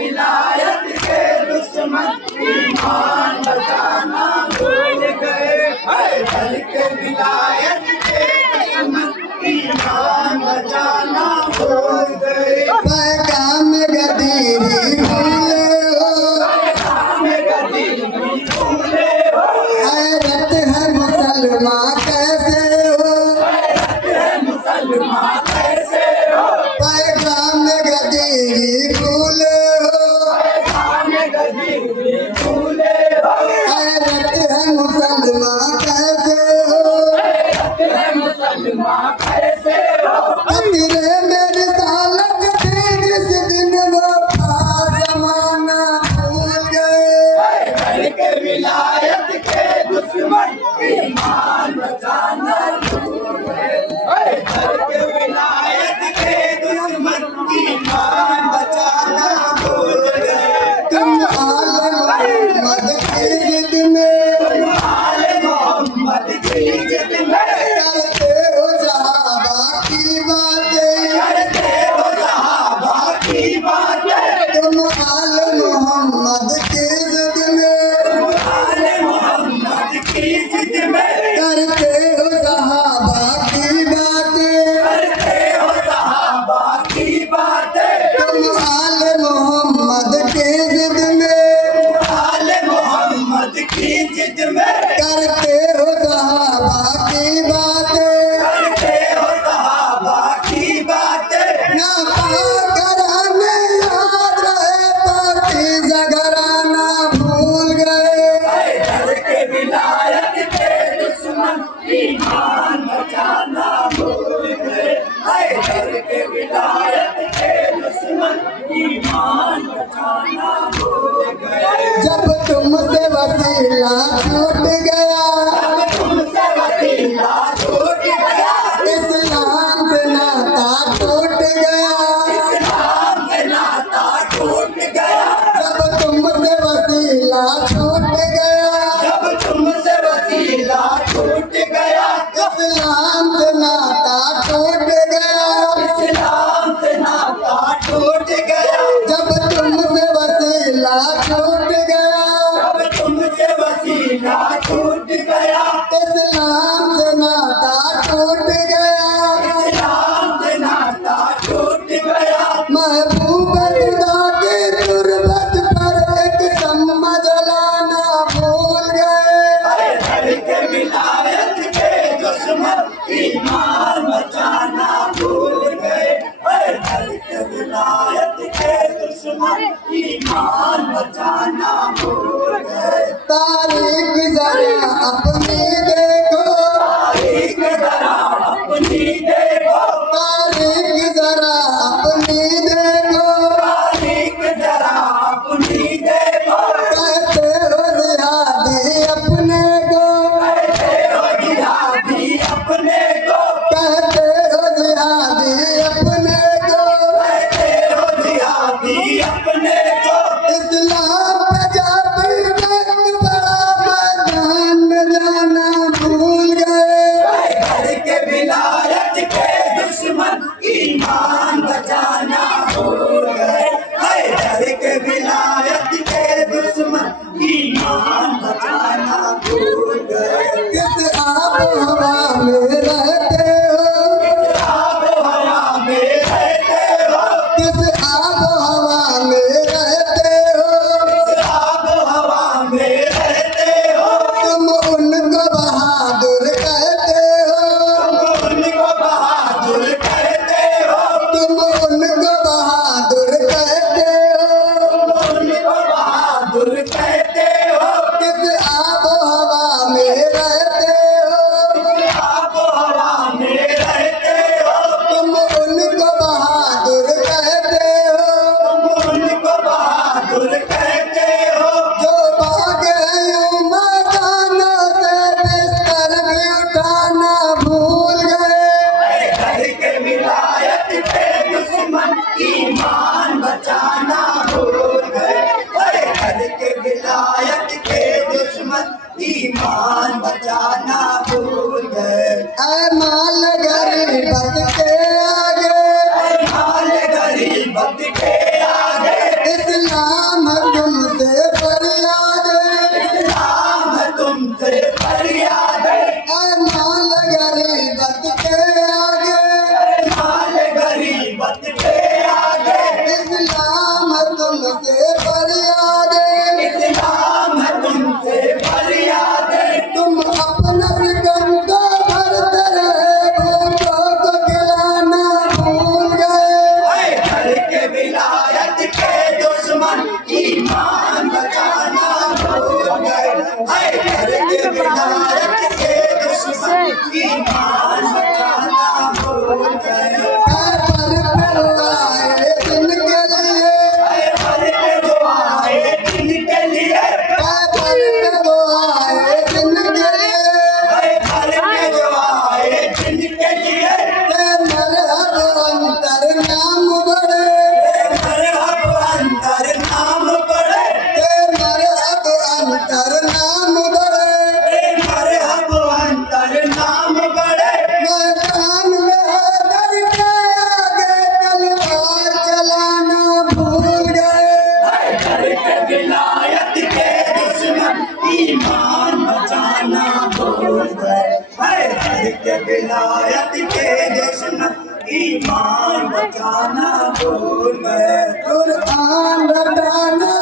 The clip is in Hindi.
विलायत के दुश्मन ईमान बचाना भूल गए। हैदर के विलायत के दुश्मन ईमान बचाना भूल गए। पैगाम गदीरी भूले हो, पैगाम गदीरी भूले हो। हैरत है मुसलमान कैसे हो, हैरत है मुसलमान कैसे हो। पैगाम गदीरी भूले हो, पैगाम गदीरी भूले हो। हैरत है मुसलमान कैसे हो, हैरत है मुसलमान कैसे हो। तेरे मेरे सालक थे जिस दिन वो था जमाना भूल गए। हैदर के विलायत के दुश्मन ईमान बचाना भूल गए। हैदर के विलायत के दुश्मन ईमान बचाना भूल गए। तुम आल मोहम्मद की जिद में, तुम आले मोहम्मद की जिद में करते हो सहाबा की बातें, करते हो सहाबा की बातें। तुम आल मोहम्मद की जिद में, तुम आले मोहम्मद की जिद में करते हो सहाबा की बातें, करते हो सहाबा की बातें। तुम आल मोहम्मद की जिद में, आले मोहम्मद की जिद में करते हो सहाबा की बातें। करते हो सहाबा की बातें। ना घराने याद रहे पाकीज़ा घराना भूल गए। हैदर के विलायत के दुश्मन ईमान बचाना भूल गए। हैदर के विलायत के दुश्मन ईमान बचाना भूल गए। जब तुमसे वसीला छूट गया, अब तुमसे वसीला छूट गया। इस्लाम से नाता टूट गया। इस्लाम से नाता टूट गया। जब तुमसे वसीला छूट गया, जब तुमसे वसीला छूट गया। इस्लाम से नाता टूट गया। इस्लाम से नाता टूट गया। जब तुमसे वसीला छूट गया, जब तुमसे वसीला छूट गया। इस्लाम से नाता टूट गया। इस्लाम से नाता टूट गया। महबूब खुदा की तुरबत पर एक शम्मा जलाना भूल गए। हैदर के विलायत के दुश्मन ईमान बचाना भूल गए। हैदर के विलायत के दुश्मन ईमान बचाना भूल गए। तारीख जरा अपनी देखो, तारीख जरा अपनी देखो। तारीख जरा अपनी देखो। तारीख जरा अपनी देखो। कहते हो जिहादी अपने को, कहते हो जिहादी अपने को। कहते हो जिहादी अपने को। कहते हो जिहादी अपने को। इस्लाम पे जब वक्त बड़ा मैदान में जाना भूल गए। हैदर के विलायत के दुश्मन ईमान बचाना भूल गए। हैदर के विलायत के दुश्मन ईमान बचाना भूल गए। किस आब हवा में रहते हो, आब हवा में रहते हो। किस आब हवा में रहते हो। आब हवा में रहते हो। तुम उनको बहादुर कहते हो, उनको बहादुर कहते हो। तुम उनको बहादुर कहते हो। उनको बहादुर कहते हो। किस आब हवा में रहते हो, आब हवा में रहते हो। तुम उनको बहादुर कहते हो। उनको बहादुर कहते हो। जो भाग यूं मैदानों से बिस्तर भी उठाना भूल गए। हैदर के विलायत के दुश्मन ईमान बचाना भूल गए। हैदर के विलायत के दुश्मन ईमान बचाना भूल गए। ऐ माल गरीबत के आगे, माल गरीबत के आगे इस्लाम से फरियादे, इस्लाम है तुमसे फरियादे, तुम अपना सिकम को भरते रहे, भूखों को खिलाना भूल गए। घर के विलायत के दुश्मन ईमान बचाना भूल गए। घर के विलायत के दुश्मन ईमान बचाना भूल गए। पर आए जिनके लिए, घर पे जो आए जिनके लिए, पर आए जिनके लिए, घर पे जो आए जिनके लिए, मरहब अंतर नाम बड़े, मरहब अंतर नाम पड़े, मरहब अंतर नाम बड़े, मरहब अंतर नाम पड़े। मैदान में हैदर के आगे तलवार चलाना भूल गए। घर के विलायत के दुश्मन ईमान बचाना भूल गए। घर के विलायत के दुश्मन ईमान बचाना भूल गए। कुरान रटाना